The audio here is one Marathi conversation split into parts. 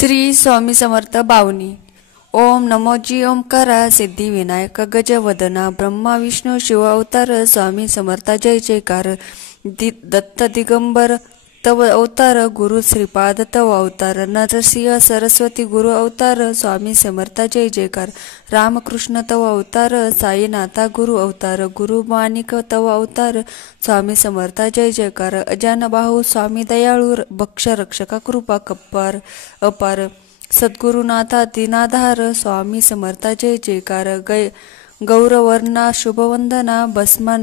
श्री स्वामी समर्थ बावनी. ओम नमो जी ओंकारा सिद्धी विनायक गजवदना ब्रह्मा विष्णू शिव अवतार स्वामी समर्थ जय जयकार. दत्त दिगंबर तव अवतार गुरु श्रीपाद तव अवतार नरसिंह सरस्वती गुरु अवतार स्वामी समर्थ जय जयकार. रामकृष्ण तव अवतार साईनाथा गुरु अवतार गुरु माणिक तव अवतार स्वामी समर्थ जय जयकार. अजान बाहू स्वामी दयाळू भक्ष रक्षका कृपा कप्पार अपार सद्गुरुनाथा दिनाधार स्वामी समर्थ जय जयकार. गौरवर्णा शुभवंदना भस्मा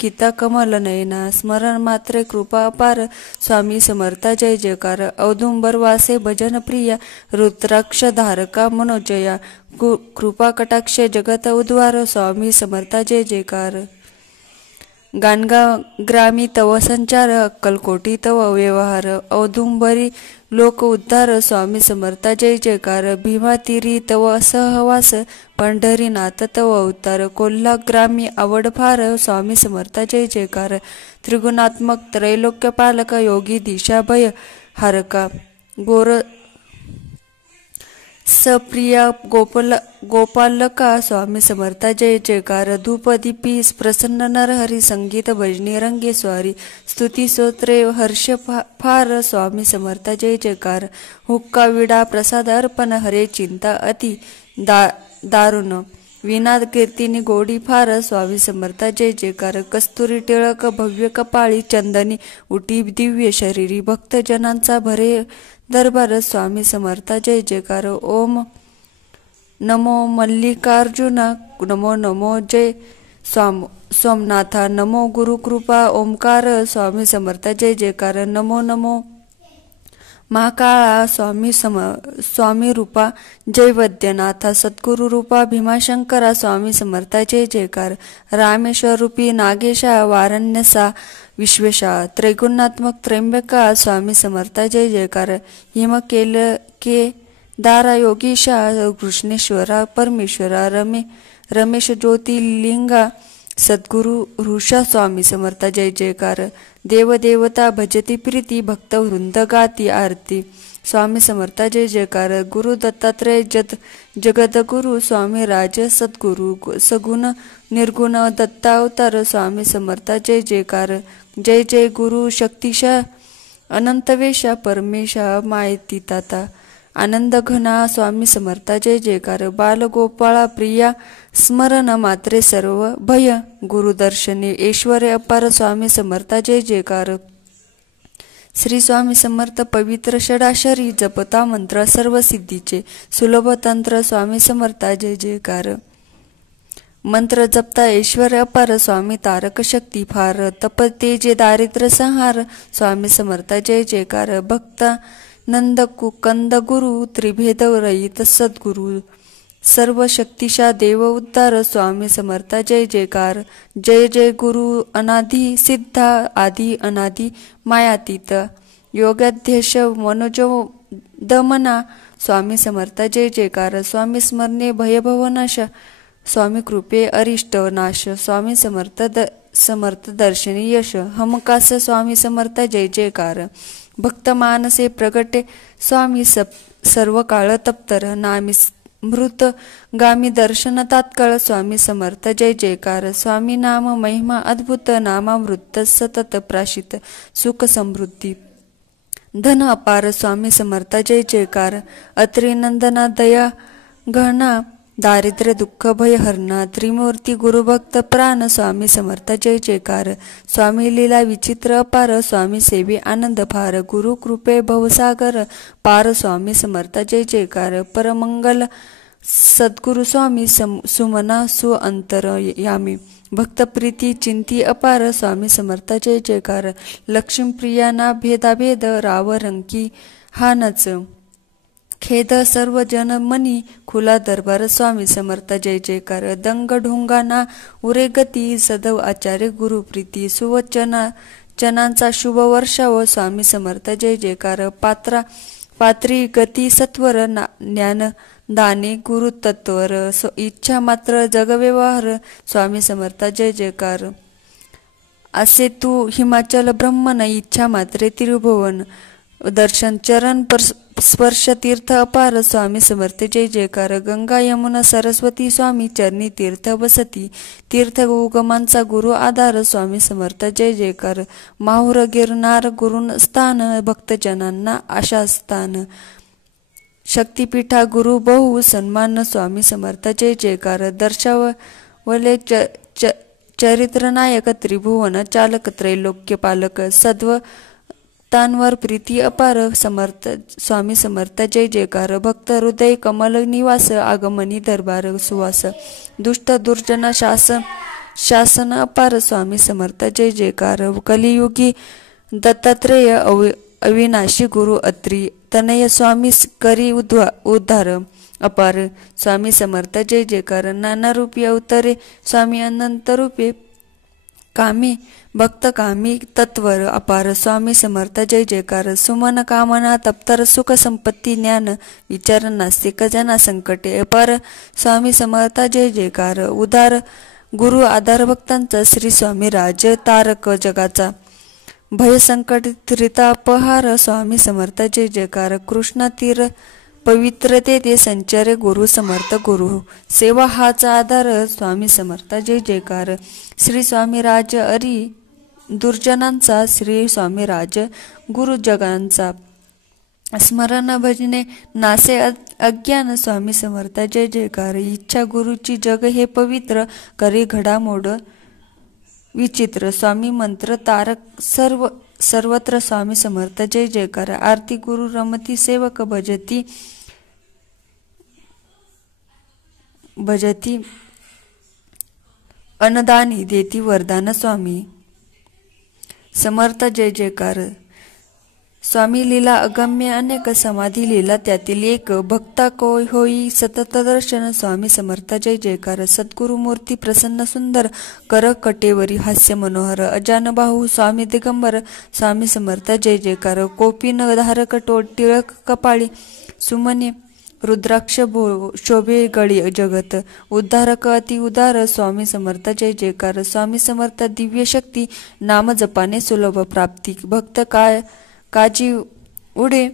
किता कमल नयना स्मरण मात्रे कृपा अपार स्वामी समर्थ जय जयकार. औदुंबर वासे भजन प्रिया रुद्राक्ष धारका मनोजया कृपा कटाक्ष जगत उद्वार स्वामी समर्थ जय जयकार. गाणगा ग्रामी तव संचार अक्कलकोटी तव व्यवहार औदुंबरी लोक उद्धार स्वामी समर्थ जय जयकार. भीमा तिरी तव सहवास पंढरीनाथ तव अवतार कोल्हा ग्रामी आवड फार स्वामी समर्थ जय जयकार. त्रिगुणात्मक त्रैलोक्य पालक योगी दिशा भय हारका गोर सप्रिया गोपालका स्वामी समर्थ जय जयकार. धूप दीपी प्रसन्न नरहरी संगीत भजनी रंगे स्वारी स्तुती स्तोत्रे हर्ष फार स्वामी समर्थ जय जयकार. हुक्का विडा प्रसाद अर्पण हरे चिंता अति दारुण विना कीर्तिनी गोडी फार स्वामी समर्थ जय जयकार. कस्तुरी टिळक भव्य कपाळी चंदनी उटी दिव्य शरीरी भक्तजनांचा भरे दरबार स्वामी समर्थ जय जयकार. ओम नमो मल्लिकार्जुन नमो नमो जय सोमनाथा नमो गुरुकृपा ओंकार स्वामी समर्थ जय जयकार. नमो नमो महाकाळा स्वामी रूपा जय वैद्यनाथा सद्गुरु रूपा भीमाशंकरा स्वामी समर्थ जय जयकार. रामेश्वर रूपी नागेशा वारण्यसा विश्वेशा त्रैगुणात्मक त्र्यंबका स्वामी समर्थ जय जयकार. के दारा योगीशा कृष्णेश्वरा परमेश्वरा रमेश ज्योतिर्लिंगा सद्गुरु ऋषा स्वामी समर्थ जय जयकार. देवदेवता भजती प्रीती भक्त वृंद गाती आरती स्वामी समर्थ जय जयकार. गुरु दत्तात्रय जगद्गुरु स्वामी राज सद्गुरु सगुण निर्गुण दत्तावतार स्वामी समर्थ जय जयकार. जय जय गुरु शक्तिशा अनंतवेशा परमेशा मायतीताता आनंद घना स्वामी समर्थ जय जयकार. बालगोपाळा प्रिया स्मरण मात्रे सर्व भय गुरुदर्शने ऐश्वर्य अपार स्वामी समर्थ जय जयकार. श्री स्वामी समर्थ पवित्र षडाक्षरी जपता मंत्र सर्व सिद्धीचे सुलभ तंत्र स्वामी समर्थ जय जयकार. मंत्र जपता ऐश्वर्य अपार स्वामी तारक शक्ती फार तप तेजे दारिद्र्य संहार स्वामी समर्थ जय जयकार. भक्ता नंद कंद गुरु त्रिभेद रहित सद्गुरु सर्व शक्तिशा देव उद्धार स्वामी समर्थ जय जयकार. जय जय गुरु अनादि सिद्धा आदि अनादि मायातीत योगाध्यक्ष मनोजो दमना स्वामी समर्थ जय जयकार. स्वामी स्मरणे भयभवनाश स्वामी कृपे अरिष्ट नाश स्वामी समर्थ दर्शनी यश हमकास स्वामी समर्थ जय जयकार. भक्त मानसे प्रगटे स्वामी सर्व काळ तप्तर नामी मृत गामी दर्शन तात्काळ स्वामी समर्थ जय जयकार. स्वामी नाम महिमा अद्भुत नामामृत सतत प्राशित सुख समृद्धी धन अपार स्वामी समर्थ जय जयकार. अत्रि नंदना दया घना दारिद्र्य दुःख भय हरणा त्रिमूर्ती गुरुभक्त प्राण स्वामी समर्थ जय जयकार. स्वामी लीला विचित्र अपार स्वामी सेवे आनंद फार गुरु कृपे भवसागर पार स्वामी समर्थ जय जयकार. परमंगल सद्गुरु स्वामी सुमना सुअंतर यामी भक्त प्रीती चिंती अपार स्वामी समर्थ जय जयकार. लक्ष्मीप्रिया ना भेदाभेद राव रंकी हा नच खेद सर्व जन मनी खुला दरबार स्वामी समर्थ जय जयकार. दंग ढोंगाना उरे गती सदैव आचार्य गुरु प्रीती सुवचनांचा शुभ वर्षाव स्वामी समर्थ जय जयकार. पात्री गती सत्वर ज्ञान दाने गुरु तत्वर इच्छा मात्र जगव्यवहार स्वामी समर्थ जय जयकार. असे तू हिमाचल ब्रह्मन इच्छा मात्रे त्रिभुवन दर्शन चरण स्पर्श तीर्थ अपार स्वामी समर्थ जय जयकार गंगा यमुना सरस्वती स्वामी चरणी तीर्थ बसती तीर्थ उगमांचा गुरु आधार स्वामी समर्थ जय जयकार माहुर गिरनार गुरुन स्थान भक्तजनांना आशास्थान शक्तिपीठा गुरु बहु सन्मान स्वामी समर्थ जय जयकार दर्शवले चरित्र नायक त्रिभुवन चालक त्रैलोक्य पालक सद्व तांवर प्रीती अपार समर्थ स्वामी समर्थ जय जयकार भक्त हृदय कमल निवास आगमनी दरबार सुवास दुष्ट दुर्जना शासन अपार स्वामी समर्थ जय जयकार कलियुगी दत्तात्रेय अविनाशी गुरु अत्री तनय स्वामी करी उद्धार अपार स्वामी समर्थ जय जयकार नाना रूपी अवतरे स्वामी अनंत रूपे कामी भक्त कामी तत्वर अपार स्वामी समर्थ जय जयकार सुमन कामना तप्तर सुख संपत्ती ज्ञान विचार नास्तिक जना संकटे अपार स्वामी समर्थ जय जयकार उदार गुरु आधार भक्तांचा श्री स्वामी राज तारक जगाचा भय संकट त्रितापहार स्वामी समर्थ जय जयकार कृष्ण तीर पवित्रते ते संचारे गुरु समर्थ गुरु सेवा हाचा आधार स्वामी समर्थ जय जयकार श्री स्वामी राज अरी दुर्जनांचा श्री स्वामी राज गुरु जगांचा स्मरण भजने नासे अज्ञान स्वामी समर्थ जय जयकार इच्छा गुरुची जग हे पवित्र करी घडामोड विचित्र स्वामी मंत्र तारक सर्वत्र स्वामी समर्थ जय जयकार आरती गुरु रमती सेवक भजती अनदानी देती वरदान स्वामी समर्थ जय जयकार स्वामी लीला अगम्य अनेक समाधी लीला त्यातील एक भक्ता होई सतत दर्शन स्वामी समर्थ जय जयकार सद्गुरु मूर्ती प्रसन्न सुंदर कर कटेवरी हास्य मनोहर अजान बाहू स्वामी दिगंबर स्वामी समर्थ जय जयकार कोपिन धारक टिळक कपाळी सुमने रुद्राक्ष शोभे गळी जगत उद्धारक अति उदार स्वामी समर्थ जय जयकार स्वामी समर्थ दिव्य शक्ती नाम जपाने सुलभ प्राप्ती भक्त काजी उडे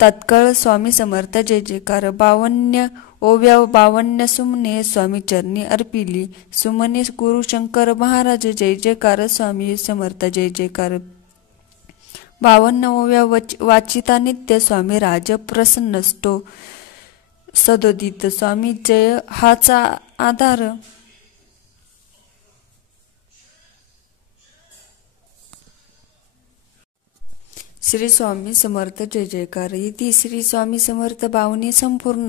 तत्काळ स्वामी समर्थ जय जयकार बावन्य ओव्या बावन्य सुमने स्वामी चरणी अर्पिली सुमने गुरु शंकर महाराज जय जयकार स्वामी समर्थ जय जयकार 52व्या वाचिता नित्य स्वामी राज प्रसन्नस्तो सदोदित स्वामी जय हाचा आधार श्री स्वामी समर्थ जय जयकार इति श्री स्वामी समर्थ 52 संपूर्ण।